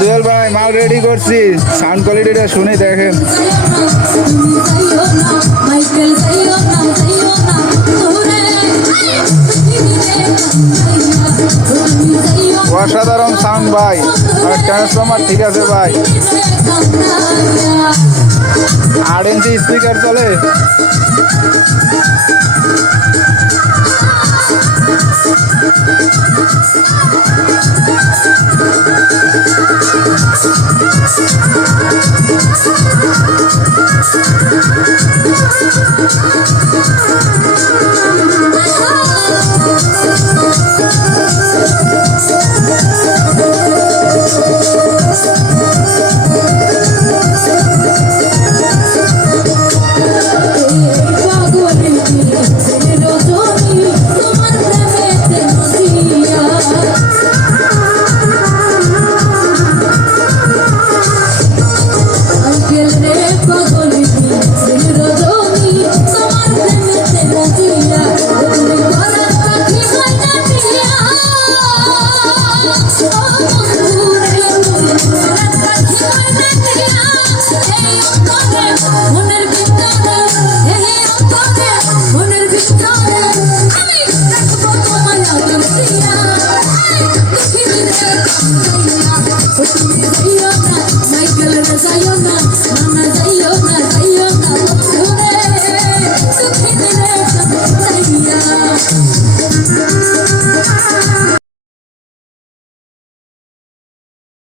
জুয়েল ভাই মাল রেডি করছি, সাউন্ড কোয়ালিটিটা শুনে দেখেন। অসাধারণ সাউন্ড ভাই, ট্রান্সফর্মার ঠিক আছে ভাই। 8 ইঞ্চি স্পিকার চলে। Sayona,